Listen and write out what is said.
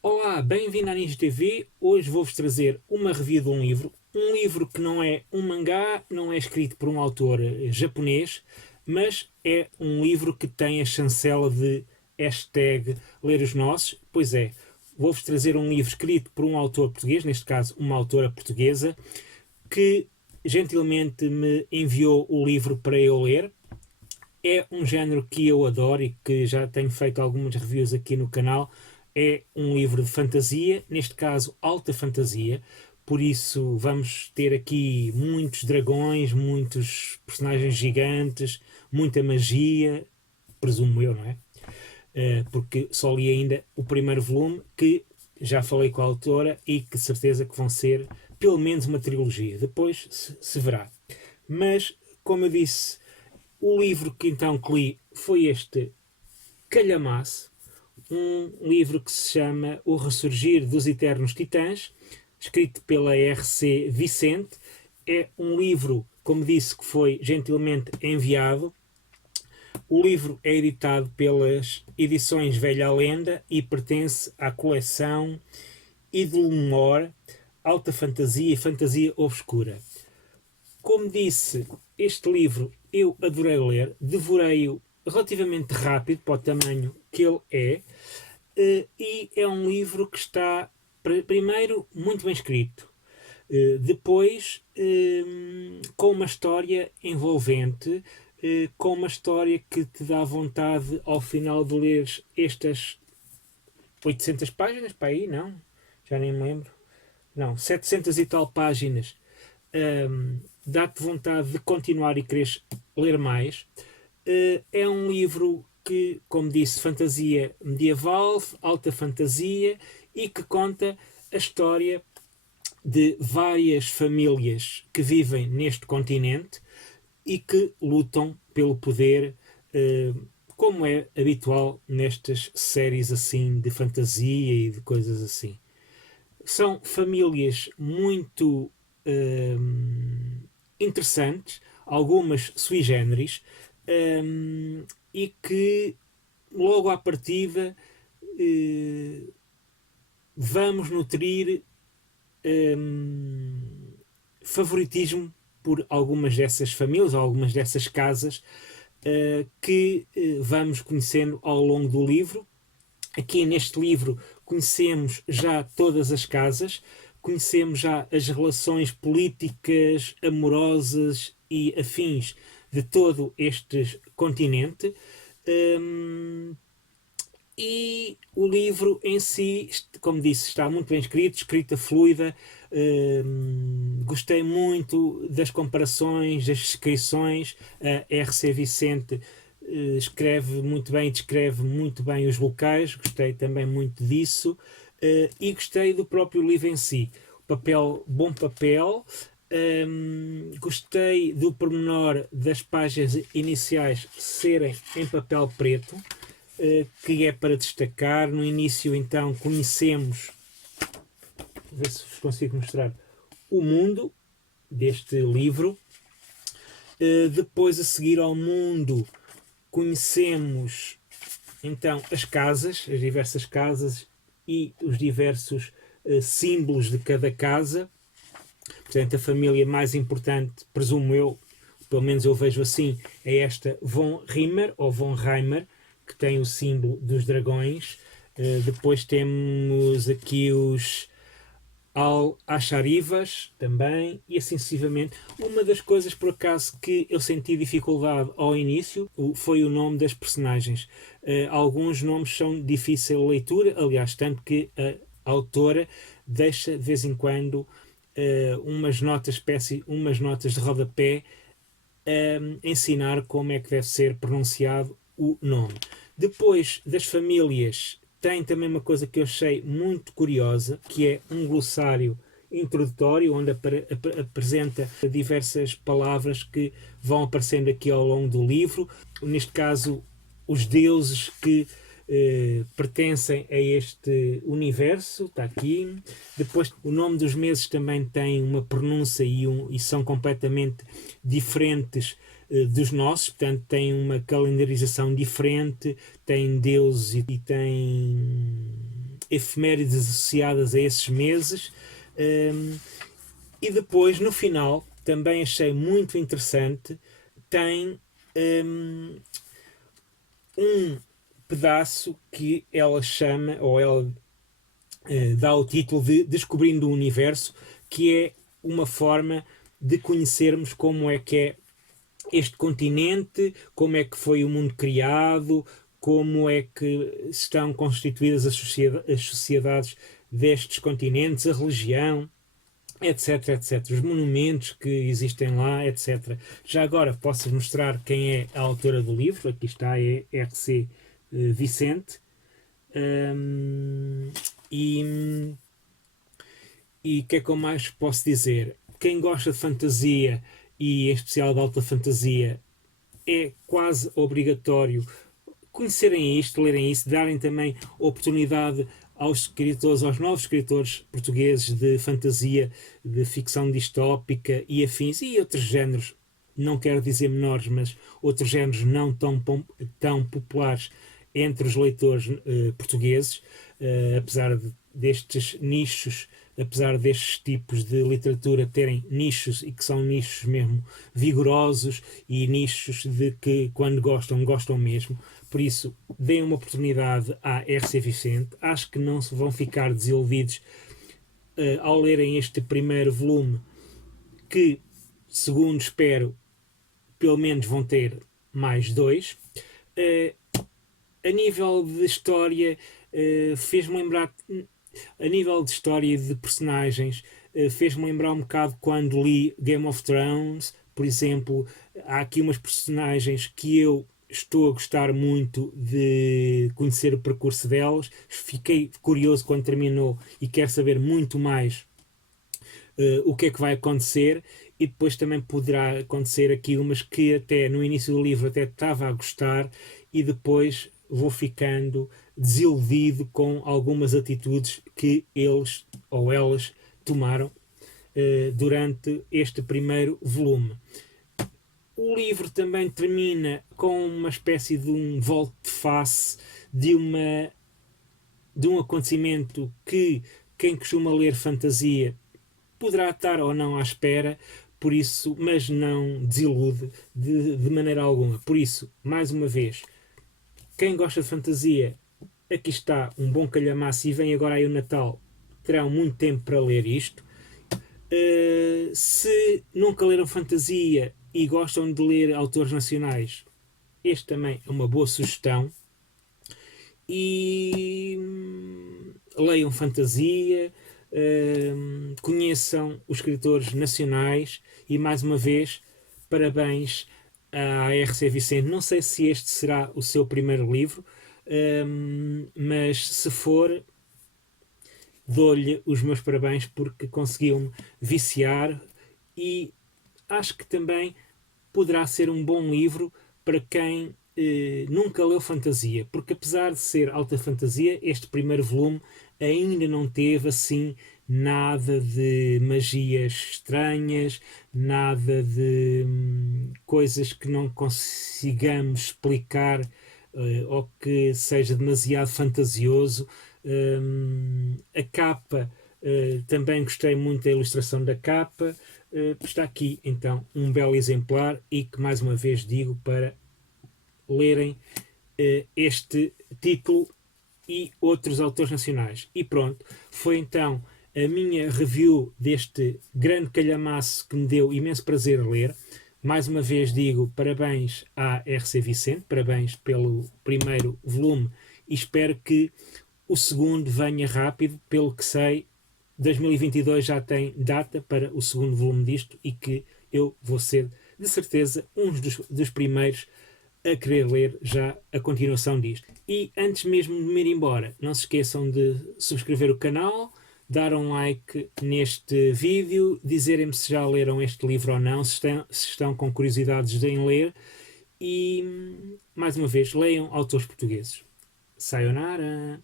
Olá, bem-vindo à Ninja TV. Hoje vou-vos trazer uma review de um livro. Um livro que não é um mangá, não é escrito por um autor japonês, mas é um livro que tem a chancela de hashtag ler os nossos. Pois é, vou-vos trazer um livro escrito por um autor português, neste caso uma autora portuguesa, que gentilmente me enviou o livro para eu ler. É um género que eu adoro e que já tenho feito algumas reviews aqui no canal. É um livro de fantasia, neste caso alta fantasia, por isso vamos ter aqui muitos dragões, muitos personagens gigantes, muita magia, presumo eu, não é? Porque só li ainda o primeiro volume, que já falei com a autora e que certeza que vão ser pelo menos uma trilogia. Depois se verá. Mas, como eu disse, o livro que então li foi este Calhamaço, um livro que se chama O Ressurgir dos Eternos Titãs, escrito pela R.C. Vicente. É um livro, como disse, que foi gentilmente enviado. O livro é editado pelas Edições Velha Lenda e pertence à coleção Idlumor, Alta Fantasia e Fantasia Obscura. Como disse, este livro eu adorei ler, devorei-o relativamente rápido para o tamanho que ele é, e é um livro que está, primeiro, muito bem escrito, depois, com uma história envolvente, com uma história que te dá vontade ao final de ler estas 800 páginas, para aí, não? Já nem me lembro. Não, 700 e tal páginas. Dá-te vontade de continuar e queres ler mais. É um livro que, como disse, fantasia medieval, alta fantasia, e que conta a história de várias famílias que vivem neste continente e que lutam pelo poder, como é habitual nestas séries assim de fantasia e de coisas assim. São famílias muito interessantes, algumas sui generis, e que logo à partida vamos nutrir favoritismo por algumas dessas famílias, algumas dessas casas, que vamos conhecendo ao longo do livro. Aqui neste livro conhecemos já todas as casas, conhecemos já as relações políticas, amorosas e afins de todo este continente. E o livro em si, como disse, está muito bem escrito, escrita fluida. Gostei muito das comparações, das descrições. A R.C. Vicente escreve muito bem, descreve muito bem os locais. Gostei também muito disso. E gostei do próprio livro em si. Papel, bom papel. Gostei do pormenor das páginas iniciais serem em papel preto, que é para destacar. No início, então, conhecemos, ver se vos consigo mostrar, o mundo deste livro. Depois, a seguir ao mundo, conhecemos então as casas, as diversas casas e os diversos símbolos de cada casa. Portanto, a família mais importante, presumo eu, pelo menos eu vejo assim, é esta von Rimmer ou von Reimer, que tem o símbolo dos dragões. Depois temos aqui os Al-Asharivas também, e assim sucessivamente. Uma das coisas, por acaso, que eu senti dificuldade ao início foi o nome das personagens. Alguns nomes são difíceis de leitura, aliás, tanto que a autora deixa de vez em quando umas notas de rodapé, ensinar como é que deve ser pronunciado o nome. Depois das famílias, tem também uma coisa que eu achei muito curiosa, que é um glossário introdutório, onde apresenta diversas palavras que vão aparecendo aqui ao longo do livro. Neste caso, os deuses que pertencem a este universo, está aqui. Depois, o nome dos meses também tem uma pronúncia e são completamente diferentes dos nossos, portanto tem uma calendarização diferente, tem deuses e tem efemérides associadas a esses meses. E depois, no final, também achei muito interessante, tem um pedaço que ela chama, ou ela dá o título de Descobrindo o Universo, que é uma forma de conhecermos como é que é este continente, como é que foi o mundo criado, como é que estão constituídas as sociedades destes continentes, a religião, etc, etc. Os monumentos que existem lá, etc. Já agora posso mostrar quem é a autora do livro. Aqui está, é R.C. Vicente. E o que é que eu mais posso dizer? Quem gosta de fantasia, e em especial de alta fantasia, é quase obrigatório conhecerem isto, lerem isso, darem também oportunidade aos escritores, aos novos escritores portugueses de fantasia, de ficção distópica e afins, e outros géneros, não quero dizer menores, mas outros géneros não tão populares entre os leitores portugueses, apesar destes nichos, apesar destes tipos de literatura terem nichos, e que são nichos mesmo vigorosos, e nichos de que quando gostam, gostam mesmo. Por isso, deem uma oportunidade à R.C. Vicente. Acho que não se vão ficar desiludidos ao lerem este primeiro volume, que, segundo espero, pelo menos vão ter mais 2. A nível de história, fez-me lembrar, a nível de história e de personagens, fez-me lembrar um bocado quando li Game of Thrones, por exemplo. Há aqui umas personagens que eu estou a gostar muito de conhecer o percurso delas. Fiquei curioso quando terminou e quero saber muito mais o que é que vai acontecer. E depois também poderá acontecer aqui umas que até no início do livro até estava a gostar, e depois vou ficando desiludido com algumas atitudes que eles ou elas tomaram durante este primeiro volume. O livro também termina com uma espécie de um volte-face de um acontecimento que quem costuma ler fantasia poderá estar ou não à espera, por isso, mas não desilude de maneira alguma. Por isso, mais uma vez, quem gosta de fantasia, aqui está um bom calhamaço, e vem agora aí o Natal, terão muito tempo para ler isto. Se nunca leram fantasia e gostam de ler autores nacionais, este também é uma boa sugestão. E leiam fantasia, conheçam os escritores nacionais, e mais uma vez, parabéns à R.C. Vicente. Não sei se este será o seu primeiro livro, mas se for, dou-lhe os meus parabéns, porque conseguiu-me viciar, e acho que também poderá ser um bom livro para quem nunca leu fantasia, porque apesar de ser alta fantasia, este primeiro volume ainda não teve assim nada de magias estranhas, nada de coisas que não consigamos explicar ou que seja demasiado fantasioso. A capa, também gostei muito da ilustração da capa. Está aqui então um belo exemplar, e que mais uma vez digo para lerem este título e outros autores nacionais. E pronto, foi então a minha review deste grande calhamaço que me deu imenso prazer ler. Mais uma vez digo parabéns à R.C. Vicente, parabéns pelo primeiro volume, e espero que o segundo venha rápido. Pelo que sei, 2022 já tem data para o segundo volume disto, e que eu vou ser, de certeza, um dos primeiros a querer ler já a continuação disto. E antes mesmo de me ir embora, não se esqueçam de subscrever o canal, dar um like neste vídeo, dizerem-me se já leram este livro ou não, se estão com curiosidades em ler, e mais uma vez, leiam autores portugueses. Sayonara!